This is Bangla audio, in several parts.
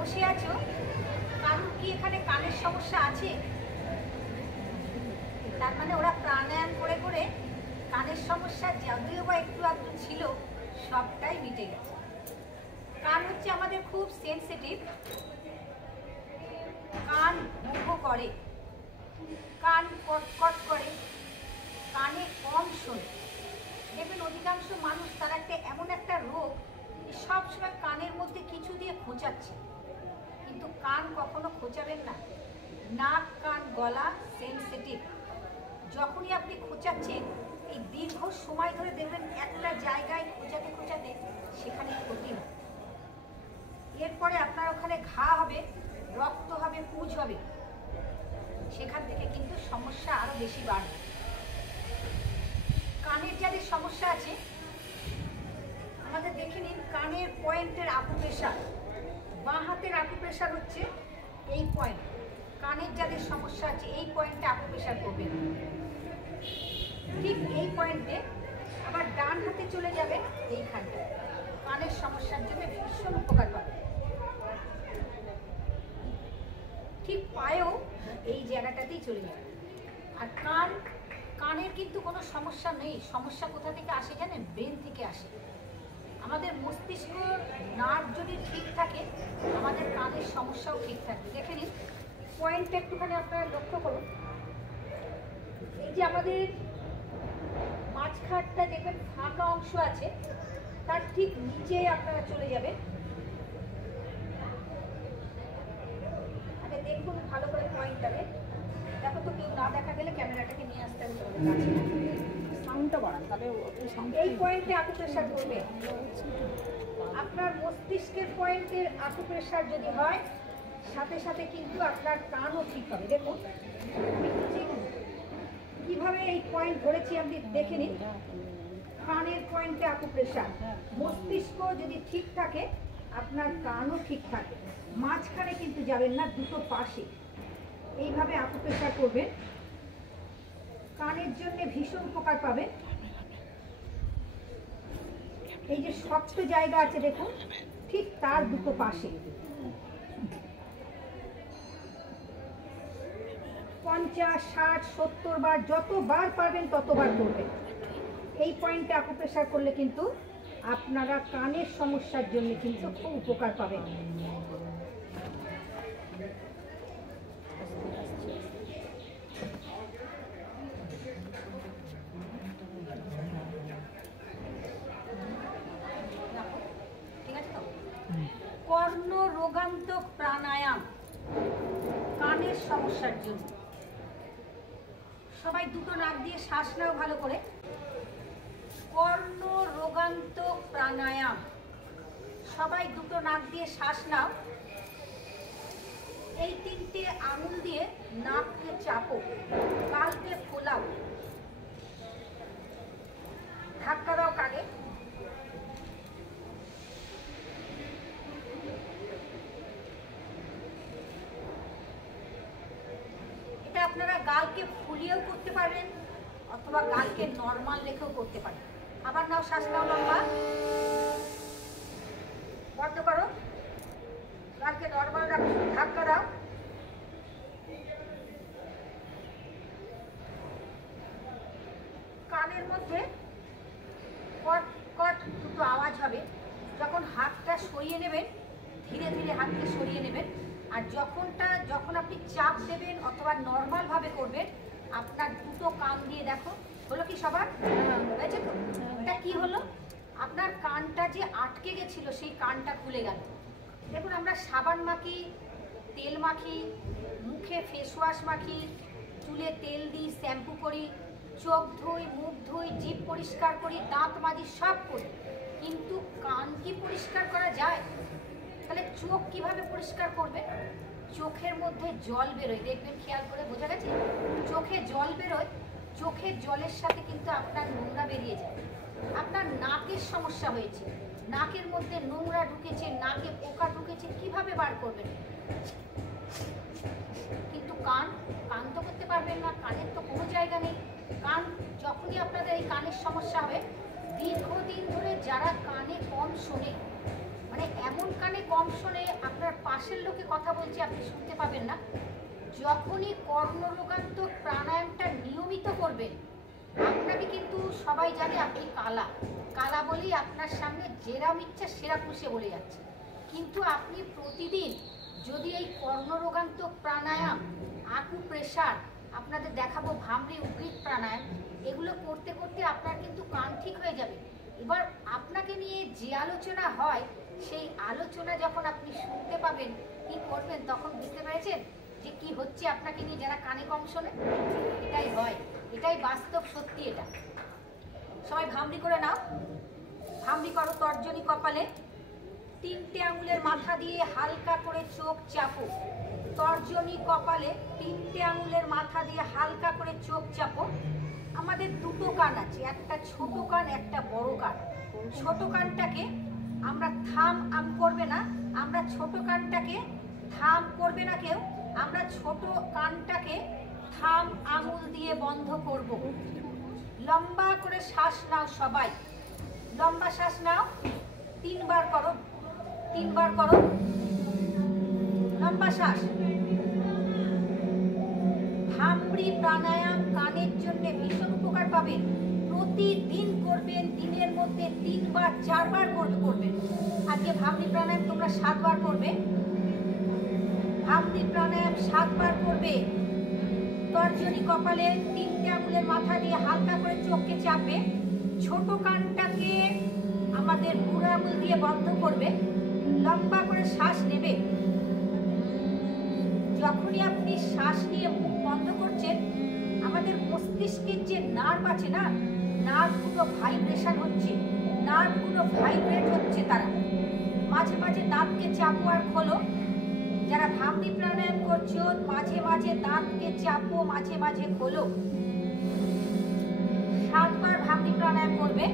বসে আছো, কারোর কি এখানে কানের সমস্যা আছে? তার মানে ওরা প্রাণায়াম করে করে কানের সমস্যা যদিও বা একটু একটু ছিল সবটাই মিটে গেছে। কান হচ্ছে আমাদের খুব সেন্সিটিভ, কান মুখ করে, কান কটকট করে, কানে কম শোনে। দেখবেন অধিকাংশ মানুষ তার এমন একটা রোগ সবসময় কানের মধ্যে কিছু দিয়ে খোঁচাচ্ছে, কিন্তু কান কখনো খোঁচাবেন না। নাক, কান, গলা সেন্সিটিভ। যখনই আপনি খোঁচাচ্ছেন এই দীর্ঘ সময় ধরে দেখবেন একটা জায়গায় খোঁচাতে খোঁচাতে সেখানে ক্ষতি হয়। এরপরে আপনার ওখানে ঘা হবে, রক্ত হবে, পুঁজ হবে, সেখান থেকে কিন্তু সমস্যা আরো বেশি বাড়বে। কানের যাদের সমস্যা আছে আমাদের দেখে নিন, কানের পয়েন্টের আকুপ্রেশার, বাঁ হাতের আকুপ্রেশার হচ্ছে এই পয়েন্ট। কানের যাদের সমস্যা আছে এই পয়েন্টে আকুপ্রেশার করবেন, ঠিক এই পয়েন্টে। আবার ডান হাতে চলে যাবে এইখানটা, কানের সমস্যার জন্য ভীষণ উপকার পাবে। ঠিক পায়েও এই জায়গাটাতেই চলে যাবে। আর কানের কিন্তু কোনো সমস্যা নেই। সমস্যা কোথা থেকে আসে জানেন? ব্রেন থেকে আসে। আমাদের মস্তিষ্ক নার্ভ যদি ঠিক থাকে আমাদের কানের সমস্যাও ঠিক থাকবে। দেখে নিন পয়েন্টটা একটুখানি আপনারা লক্ষ্য করুন। এই যে আমাদের মাঝখানটা দেখবেন ফাঁকা অংশ আছে, তার ঠিক নিচে আপনারা চলে যাবেন। আগে দেখুন ভালো করে পয়েন্টটাকে। দেখো তো, কেউ না দেখা গেলে ক্যামেরাটাকে নিয়ে আসতে হবে কাছে, সাউন্ডটা বাড়ান, তাহলে এই পয়েন্টে আকুপ্রেশার করবে। আপনার মস্তিষ্কের পয়েন্টের আকুপ্রেশার যদি হয় সাথে সাথে কিন্তু আপনার কানও ঠিক হবে। দেখুন কিভাবে এই পয়েন্ট ধরেছি আপনি দেখে নিন। কানের পয়েন্টে আকুপ্রেশার, মস্তিষ্ক যদি ঠিক থাকে আপনার কানও ঠিক থাকে। মাঝখানে কিন্তু যাবেন না, দুটো পাশে এইভাবে আকুপ্রেশার করবেন। কানের জন্য ভীষণ উপকার পাবেন। এই যে শক্ত জায়গা আছে দেখুন, ঠিক তার দুটো পাশে 50, 60, 70 বার, যতবার পারবেন ততবার করবেন। এই পয়েন্টে আকুপ্রেশার করলে কিন্তু আপনারা কানের সমস্যার জন্য কিন্তু খুব উপকার পাবেন। ঠিক আছে তো? কর্ণ রোগান্তক প্রাণায়াম কানের সমস্যার জন্য। সবাই দুটো নাক দিয়ে শ্বাস নাও ভালো করে। কর্ণ রোগান্তক প্রাণায়াম, সবাই দুটো নাক দিয়ে শ্বাস নাও। এই তিনটে আঙুল দিয়ে নাককে চাপো, গালকে ফোলাও, ধাক্কা দাও কানে। এটা আপনারা গালকে ফুলিয়েও করতে পারেন অথবা গালকে নর্মাল রেখেও করতে পারেন। আবার নাও, শ্বাস নাও লম্বা, বন্ধ করো, গালকে নর্মাল রাখো, ধাক্কা দাও। কানের মধ্যে কট কট দুটো আওয়াজ হবে। যখন হাতটা সরিয়ে নেবেন, ধীরে ধীরে হাতকে সরিয়ে নেবেন। আর যখন আপনি চাপ দেবেন অথবা নর্মালভাবে করবেন, আপনার দুটো কান দিয়ে দেখো, হলো কি সবার? হয়েছে তো? এটা কি হলো? আপনার কানটা যে আটকে গেছিল সেই কানটা খুলে গেল। দেখুন, আমরা সাবান মাখি, তেল মাখি, মুখে ফেস ওয়াশ মাখি, চুলে তেল দিই, শ্যাম্পু করি, চোখ ধুই, মুখ ধুই, জিভ পরিষ্কার করি, দাঁত মাজি, সব করি, কিন্তু কান কি পরিষ্কার করা যায়? তাহলে চোখ কিভাবে পরিষ্কার করবে? চোখের মধ্যে জল বেরোয়, দেখবেন খেয়াল করে, বোঝা গেছে? চোখে জল বেরোয়, চোখের জলের সাথে কিন্তু আপনার নোংরা বেরিয়ে যায়। আপনার নাকের সমস্যা হয়েছে, নাকের মধ্যে নোংরা ঢুকেছে, নাকে পোকা ঢুকেছে, কিভাবে বার করবেন? কিন্তু কান তো করতে পারবেন না, কানের তো কোনো জায়গা নেই। কান যখনই আপনাদের এই কানের সমস্যা হবে, দীর্ঘদিন ধরে যারা কানে কম শোনে মানে এমন কানে কম শোনে আপনার পাশের লোকে কথা বলছে আপনি শুনতে পাবেন না। যখনই কর্ণরোগান্ত প্রাণায়ামটা নিয়মিত করবেন, আপনাকে কিন্তু সবাই জানে আপনি কালা কালা বলেই আপনার সামনে যেরাম ইচ্ছা সেরা পুষে বলে যাচ্ছে। কিন্তু আপনি প্রতিদিন যদি এই কর্ণরোগান্ত প্রাণায়াম, আকুপ্রেশার, আপনাদের দেখাবো ভামরি উদ্ভিদ প্রাণায়াম, এগুলো করতে করতে আপনার কিন্তু কান ঠিক হয়ে যাবে। এবার আপনাকে নিয়ে যে আলোচনা হয় সেই আলোচনা যখন আপনি শুনতে পাবেন, কি করবেন তখন বুঝতে পেরেছেন যে কি হচ্ছে আপনাকে নিয়ে, যারা কানে কম শোনে। এটাই হয়, এটাই বাস্তব সত্যি। এটা সবাই ভামরি করে নাও, ভামরি করো তর্জনী কপালে, 3টে আঙুলের মাথা দিয়ে হালকা করে চোখ চাপো। তর্জনী কপালে 3টে আঙুলের মাথা দিয়ে হালকা করে চোখ চাপো। আমাদের দুটো কান আছে, একটা ছোট কান একটা বড় কান। ছোট কানটাকে আমরা থাম আম করবে না, আমরা ছোট কানটাকে থাম করবে না কেউ, আমরা ছোট কানটাকে থাম আঙুল দিয়ে বন্ধ করব। লম্বা করে শ্বাস নাও সবাই, লম্বা শ্বাস নাও, 3বার করো, 3বার করো লম্বা শ্বাস। ভামরি প্রাণায়াম কানের জন্য ভীষণ উপকার পাবেন। প্রতিদিন করবেন, দিনের মধ্যে 3বার 4বার করবেন। আজকে ভামরি প্রাণায়াম তোমরা 7বার করবে, ভামরি প্রাণায়াম 7বার করবে। তর্জনী কপালে 3টে আঙুলের মাথা দিয়ে হালকা করে চোখকে চাপবে। ছোট কানটাকে আমাদের বুড়ো আঙুল দিয়ে বন্ধ করবে। লম্বা করে শ্বাস নেবে। যখনই আপনি শ্বাস নিয়ে মুখ বন্ধ করছেন, আমাদের মস্তিষ্কের যে নার্ভ আছে না, নার্ভগুলো ভাইব্রেশন হচ্ছে, নার্ভগুলো ভাইব্রেট হচ্ছে। তারা মাঝে মাঝে দাঁতকে চাপো আর খোলো। যারা ভামরি প্রাণায়াম করছো মাঝে মাঝে দাঁতকে চাপো, মাঝে মাঝে খোলো। 7বার ভামরি প্রাণায়াম করবে।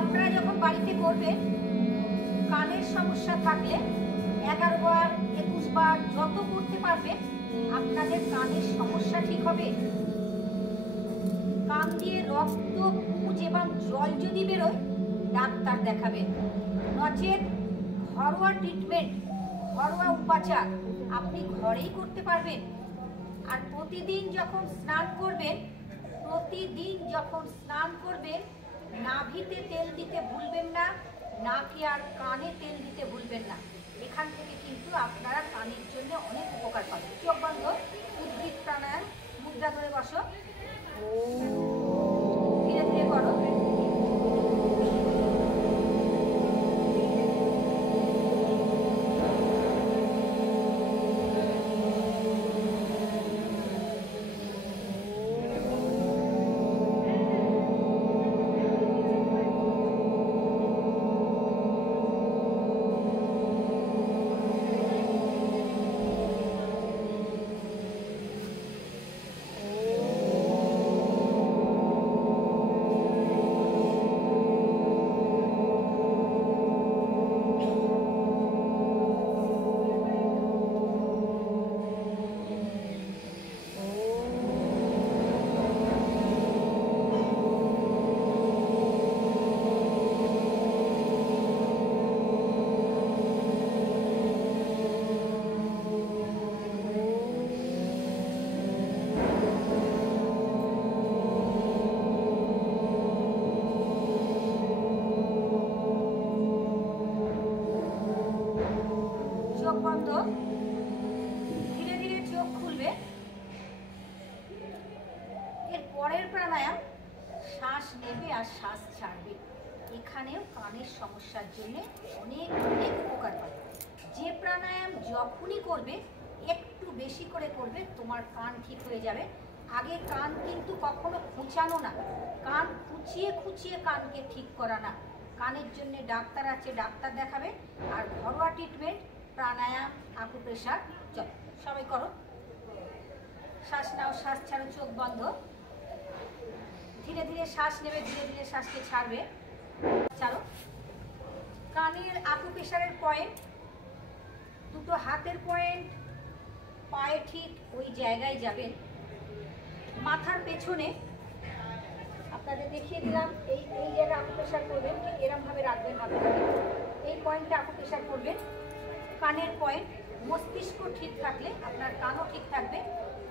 আপনারা যখন বাড়িতে করবেন, কানের সমস্যা থাকলে 11বার 21বার যত করতে পারবেন আপনাদের কানের সমস্যা ঠিক হবে। কান দিয়ে রক্ত, পুঁজ এবং জল যদি বেরোয় ডাক্তার দেখাবেন। নচেত ঘরোয়া ট্রিটমেন্ট, ঘরোয়া উপাচার আপনি ঘরেই করতে পারবেন। আর প্রতিদিন যখন স্নান করবেন, প্রতিদিন যখন স্নান করবেন নাভিতে তেল দিতে ভুলবেন না, নাকে আর কানে তেল দিতে ভুলবেন না। এখান থেকে কিন্তু আপনারা কানের জন্য অনেক উপকার পাবেন। চোখ বন্ধ, উদ্ভিদ প্রাণায়াম, মুদ্রা ধরে বসো, ধীরে ধীরে করো। চোখ বন্ধ, ধীরে ধীরে চোখ খুলবে। এর পরের প্রাণায়াম শ্বাস নেবে আর শ্বাস ছাড়বে। এখানেও কানের সমস্যার জন্য অনেক অনেক উপকার পাবে। যে প্রাণায়াম যখনই করবে একটু বেশি করে করবে, তোমার কান ঠিক হয়ে যাবে। আগে কান কিন্তু কখনো খুঁচানো না, কান খুঁচিয়ে খুঁচিয়ে কানকে ঠিক করা না। কানের জন্য ডাক্তার আছে, ডাক্তার দেখাবে। আর ঘরোয়া ট্রিটমেন্ট প্রাণায়াম, আকুপ্রেশার, চল সবাই করো। শ্বাস নাও, শ্বাস ছাড়ো, চোখ বন্ধ। ধীরে ধীরে শ্বাস নেবে, ধীরে ধীরে শ্বাসকে ছাড়বে। ছাড়ো। কানের আকুপ্রেশারের পয়েন্ট দুটো হাতের পয়েন্ট পায়ে ঠিক ওই জায়গায় যাবেন। মাথার পেছনে আপনাদের দেখিয়ে দিলাম, এই এই জায়গায় আকুপ্রেশার করবেন, ঠিক এরমভাবে রাখবেন হাতটাকে, এই পয়েন্টটা আকুপ্রেশার করবেন। কানের পয়েন্ট, মস্তিষ্ক ঠিক থাকলে আপনার কানও ঠিক থাকবে।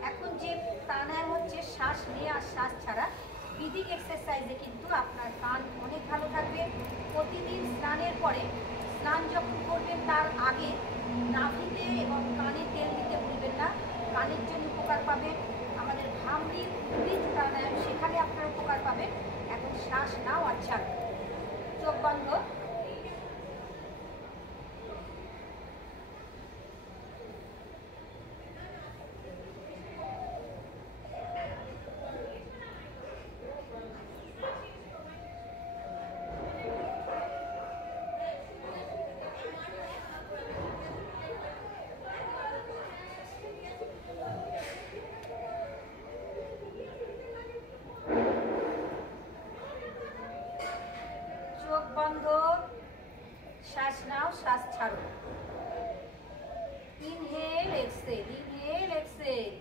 এখন যে প্রাণায়াম হচ্ছে শ্বাস নিয়ে আর শ্বাস ছাড়া, ব্রিদিং এক্সারসাইজে কিন্তু আপনার কান অনেক ভালো থাকবে। প্রতিদিন স্নানের পরে, স্নান যখন করবেন তার আগে নাভিতে এবং কানে তেল দিতে ভুলবেন না, কানের জন্য উপকার পাবেন। আমাদের ভ্রামরী উদ্ভিদ প্রাণায়াম, সেখানে আপনারা উপকার পাবেন। এখন শ্বাস নাও আর ছাড়ো, চোখ বন্ধ। চোখ বন্ধ, শ্বাস নাও, শ্বাস ছাড়ো। Inhale exhale, inhale exhale.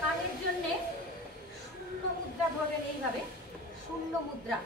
কানের জন্যে শূন্য মুদ্রা ধরবেন, এইভাবে শূন্য মুদ্রা।